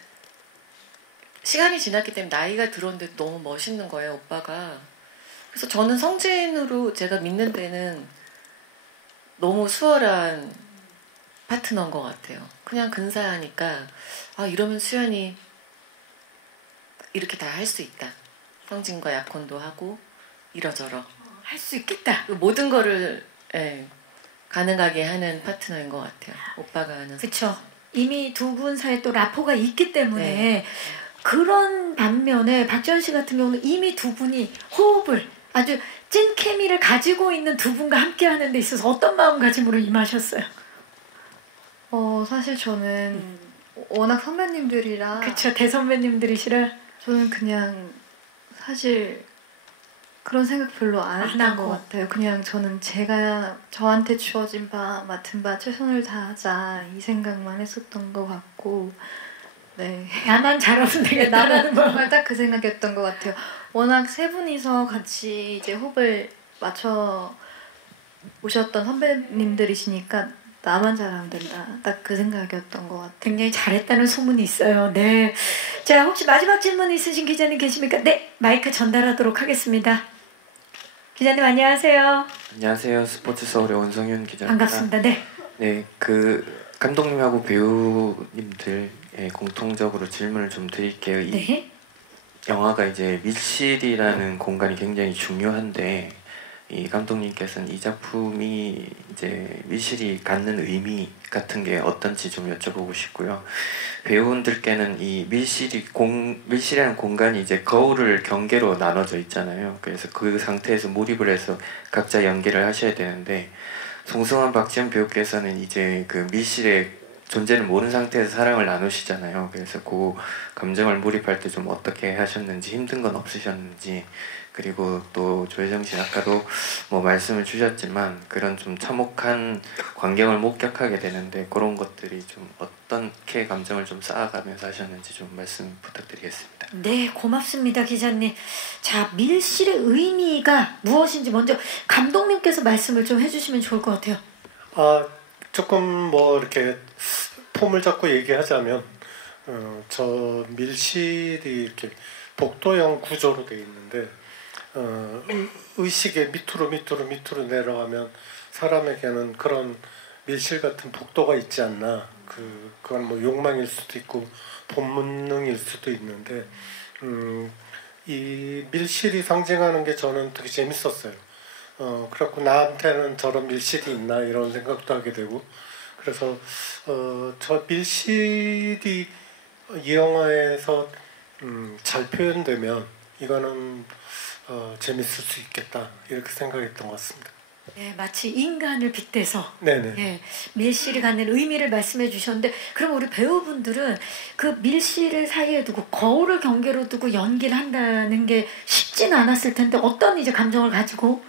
시간이 지났기 때문에 나이가 들었는데 너무 멋있는 거예요, 오빠가. 그래서 저는 성진으로 제가 믿는 데는 너무 수월한 파트너인 것 같아요. 그냥 근사하니까 이러면 수연이 이렇게 다 할 수 있다. 성진과 약혼도 하고 이러저러 할 수 있겠다. 모든 거를 가능하게 하는 파트너인 것 같아요. 오빠가 하는. 그렇죠. 이미 두 분 사이에 또 라포가 있기 때문에 그런 반면에 박지원 씨 같은 경우는 이미 두 분이 호흡을 아주 찐 케미를 가지고 있는 두 분과 함께 하는 데 있어서 어떤 마음가짐으로 임하셨어요? 사실 저는 워낙 선배님들이라 그쵸, 대선배님들이시라 저는 그냥 사실 그런 생각 별로 안 했던 것 같아요. 그냥 저는 제가 저한테 주어진 바, 맡은 바 최선을 다하자 이 생각만 했었던 것 같고, 네. 나만 잘하면 되겠다. 나는 정말 딱 그 생각이었던 것 같아요. 워낙 세 분이서 같이 이제 호흡을 맞춰 오셨던 선배님들이시니까 나만 잘하면 된다. 딱 그 생각이었던 것 같아요. 굉장히 잘했다는 소문이 있어요. 네. 자, 혹시 마지막 질문 있으신 기자님 계십니까? 네, 마이크 전달하도록 하겠습니다. 기자님 안녕하세요. 안녕하세요. 스포츠 서울의 원성윤 기자입니다. 반갑습니다. 네. 네, 그 감독님하고 배우님들 공통적으로 질문을 좀 드릴게요. 이 네. 영화가 이제 밀실이라는 공간이 굉장히 중요한데 이 감독님께서는 이 작품이 이제 밀실이 갖는 의미 같은 게 어떤지 좀 여쭤보고 싶고요. 배우분들께는 이 밀실이라는 공간이 이제 거울을 경계로 나눠져 있잖아요. 그래서 그 상태에서 몰입을 해서 각자 연기를 하셔야 되는데 송승헌, 박지현 배우께서는 이제 그 밀실의 존재를 모르는 상태에서 사랑을 나누시잖아요. 그래서 그 감정을 몰입할 때 좀 어떻게 하셨는지, 힘든 건 없으셨는지, 그리고 또 조혜정 씨 아까도 뭐 말씀을 주셨지만 그런 좀 참혹한 광경을 목격하게 되는데 그런 것들이 좀 어떻게 감정을 좀 쌓아가면서 하셨는지 좀 말씀 부탁드리겠습니다. 네, 고맙습니다, 기자님. 자, 밀실의 의미가 무엇인지 먼저 감독님께서 말씀을 좀 해주시면 좋을 것 같아요. 조금 뭐 이렇게 폼을 잡고 얘기하자면 저 밀실이 이렇게 복도형 구조로 되어 있는데 의식의 밑으로 내려가면 사람에게는 그런 밀실 같은 복도가 있지 않나. 그건 뭐 욕망일 수도 있고 본능일 수도 있는데 이 밀실이 상징하는 게 저는 되게 재밌었어요. 그래갖고 나한테는 저런 밀실이 있나 이런 생각도 하게 되고, 그래서 저 밀실이 이 영화에서 잘 표현되면 이거는 재밌을 수 있겠다 이렇게 생각했던 것 같습니다. 네, 마치 인간을 빗대서 네네. 네, 밀실이 갖는 의미를 말씀해 주셨는데, 그럼 우리 배우분들은 그 밀실을 사이에 두고 거울을 경계로 두고 연기를 한다는 게 쉽지는 않았을 텐데 어떤 이제 감정을 가지고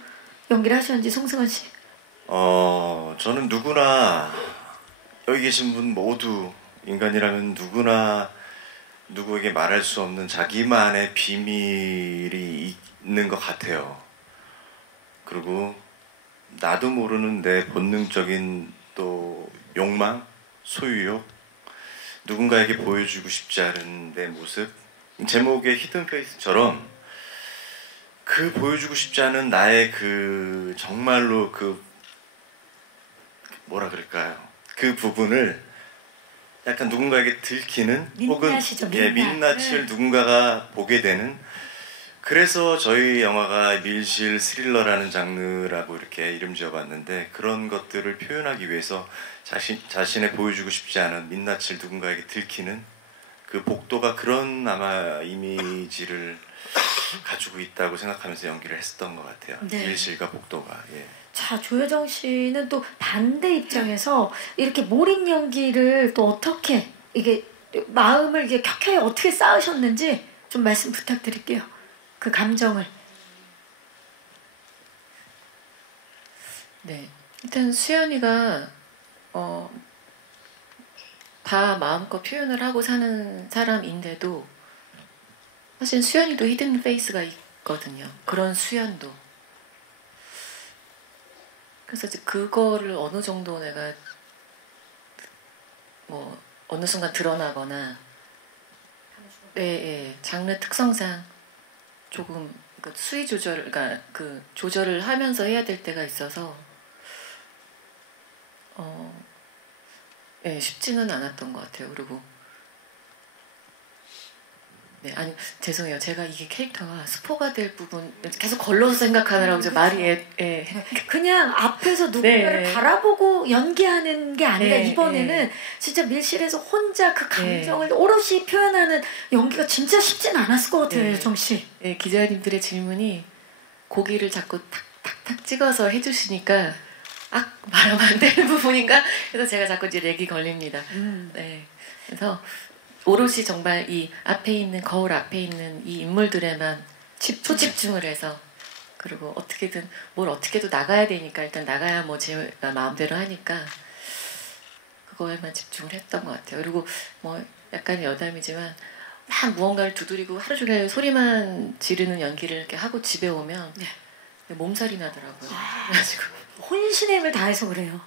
연기를 하셨는지 송승헌 씨. 저는 누구나 여기 계신 분 모두 인간이라면 누구나 누구에게 말할 수 없는 자기만의 비밀이 있는 것 같아요. 그리고 나도 모르는 내 본능적인 또 욕망, 소유욕, 누군가에게 보여주고 싶지 않은 내 모습, 제목의 히든 페이스처럼 그 보여주고 싶지 않은 나의 그 정말로 그 뭐라 그럴까요? 그 부분을 약간 누군가에게 들키는 민낯이죠, 혹은 민낯을 누군가가 보게 되는, 그래서 저희 영화가 밀실 스릴러라는 장르라고 이렇게 이름 지어봤는데 그런 것들을 표현하기 위해서 자신의 보여주고 싶지 않은 민낯을 누군가에게 들키는 그 복도가 그런 아마 이미지를 가지고 있다고 생각하면서 연기를 했었던 것 같아요. 네. 밀실과 복도가. 예. 자, 조여정 씨는 또 반대 입장에서 이렇게 몰입 연기를 또 어떻게 이게 마음을 이게 켜켜이 어떻게 쌓으셨는지 좀 말씀 부탁드릴게요. 그 감정을. 네, 일단 수연이가 다 마음껏 표현을 하고 사는 사람인데도 사실 수연이도 히든 페이스가 있거든요. 그런 수연도. 그래서 이제 그거를 어느 정도 내가 뭐 어느 순간 드러나거나 장르 특성상 조금 그 수위 조절, 그러니까 그 조절을 하면서 해야 될 때가 있어서 쉽지는 않았던 것 같아요. 그리고 아니 죄송해요. 제가 이게 캐릭터가 스포가 될 부분 계속 걸러서 생각하느라고 이제 말이 그냥 앞에서 누군가를 바라보고 연기하는 게 아니라 이번에는 진짜 밀실에서 혼자 그 감정을 오롯이 표현하는 연기가 진짜 쉽진 않았을 것 같아요, 여정 씨. 네, 기자님들의 질문이 고기를 자꾸 탁탁탁 찍어서 해주시니까 말하면 안 되는 부분인가? 그래서 제가 자꾸 이제 렉이 걸립니다. 네, 그래서 오롯이 정말 이 앞에 있는 거울 앞에 있는 이 인물들에만 초집중을 해서 그리고 어떻게든 뭘 어떻게도 나가야 되니까 일단 나가야 뭐 제가 마음대로 하니까 그거에만 집중을 했던 것 같아요. 그리고 뭐 약간 여담이지만 막 무언가를 두드리고 하루 종일 소리만 지르는 연기를 이렇게 하고 집에 오면 몸살이 나더라고요. 그래가지고 혼신의 힘을 다해서 그래요.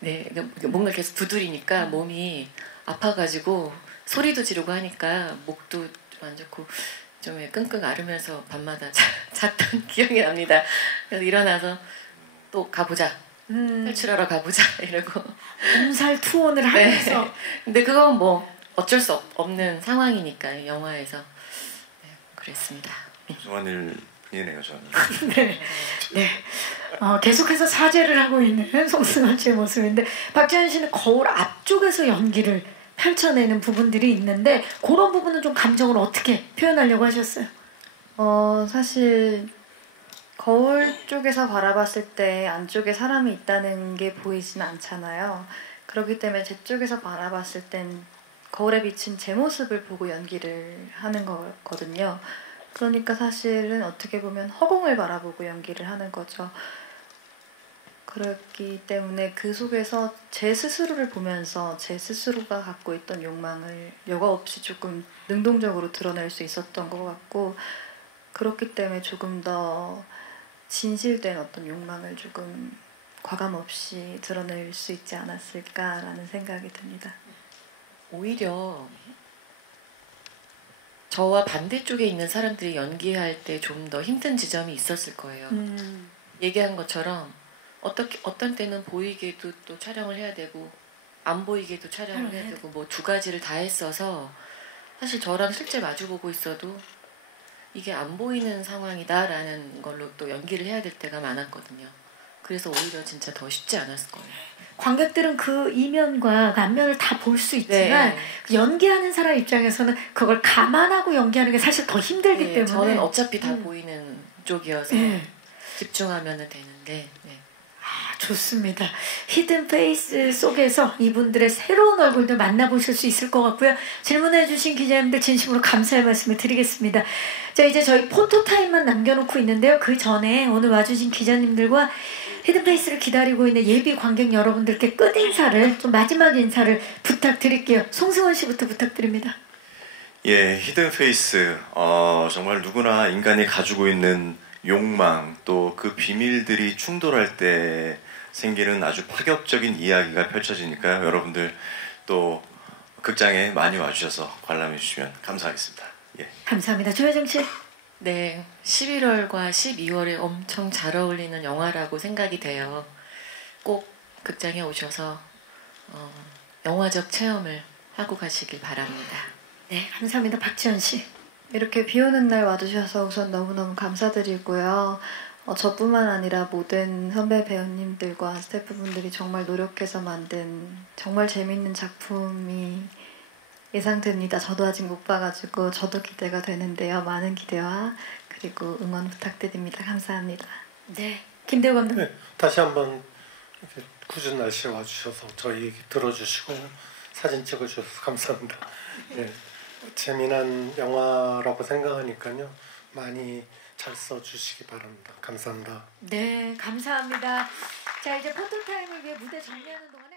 네, 뭔가 계속 두드리니까 몸이 아파가지고 소리도 지르고 하니까 목도 좀 안 좋고 좀 끙끙 앓으면서 밤마다 잤던 기억이 납니다. 그래서 일어나서 또 가보자. 탈출하러 가보자 이러고 몸살 투혼을 하면서. 네. 근데 그건 뭐 어쩔 수 없는 상황이니까 영화에서 그랬습니다. 소환일 뿐이네요 저는. 네. 네. 계속해서 사죄를 하고 있는 송승헌 씨의 모습인데 박지현 씨는 거울 앞쪽에서 연기를 펼쳐내는 부분들이 있는데 그런 부분은 좀 감정을 어떻게 표현하려고 하셨어요? 사실 거울 쪽에서 바라봤을 때 안쪽에 사람이 있다는 게 보이진 않잖아요. 그렇기 때문에 제 쪽에서 바라봤을 땐 거울에 비친 제 모습을 보고 연기를 하는 거거든요. 그러니까 사실은 어떻게 보면 허공을 바라보고 연기를 하는 거죠. 그렇기 때문에 그 속에서 제 스스로를 보면서 제 스스로가 갖고 있던 욕망을 여과 없이 조금 능동적으로 드러낼 수 있었던 것 같고, 그렇기 때문에 조금 더 진실된 어떤 욕망을 조금 과감 없이 드러낼 수 있지 않았을까라는 생각이 듭니다. 오히려 저와 반대쪽에 있는 사람들이 연기할 때 좀 더 힘든 지점이 있었을 거예요. 얘기한 것처럼 어떤 때는 보이게도 또 촬영을 해야 되고 안 보이게도 촬영을 해야 되고 뭐 두 가지를 다 했어서 사실 저랑 실제 마주보고 있어도 이게 안 보이는 상황이다라는 걸로 또 연기를 해야 될 때가 많았거든요. 그래서 오히려 진짜 더 쉽지 않았을 거예요. 관객들은 그 이면과 앞면을 다 볼 수 있지만 연기하는 사람 입장에서는 그걸 감안하고 연기하는 게 사실 더 힘들기 때문에 저는 어차피 다 보이는 쪽이어서 집중하면 되는데 좋습니다. 히든 페이스 속에서 이분들의 새로운 얼굴들 만나보실 수 있을 것 같고요. 질문해 주신 기자님들 진심으로 감사의 말씀을 드리겠습니다. 자, 이제 저희 포토타임만 남겨놓고 있는데요. 그 전에 오늘 와주신 기자님들과 히든 페이스를 기다리고 있는 예비 관객 여러분들께 끝인사를, 좀 마지막 인사를 부탁드릴게요. 송승헌 씨부터 부탁드립니다. 예, 히든 페이스. 정말 누구나 인간이 가지고 있는 욕망, 또 그 비밀들이 충돌할 때 생기는 아주 파격적인 이야기가 펼쳐지니까요. 여러분들 또 극장에 많이 와주셔서 관람해 주시면 감사하겠습니다. 예. 감사합니다. 조혜정 씨. 네, 11월과 12월에 엄청 잘 어울리는 영화라고 생각이 돼요. 꼭 극장에 오셔서 영화적 체험을 하고 가시길 바랍니다. 네, 감사합니다. 박지현 씨. 이렇게 비 오는 날 와주셔서 우선 너무너무 감사드리고요. 저뿐만 아니라 모든 선배 배우님들과 스태프분들이 정말 노력해서 만든 정말 재밌는 작품이 예상됩니다. 저도 아직 못 봐가지고 저도 기대가 되는데요. 많은 기대와 그리고 응원 부탁드립니다. 감사합니다. 네, 김대우 감독님. 네, 다시 한번 이렇게 굳은 날씨에 와주셔서 저희 얘기 들어주시고 사진 찍어주셔서 감사합니다. 네, 재미난 영화라고 생각하니까요. 많이 잘 써주시기 바랍니다. 감사합니다. 네, 감사합니다. 자, 이제 포토타임을 위해 무대 정리하는 동안에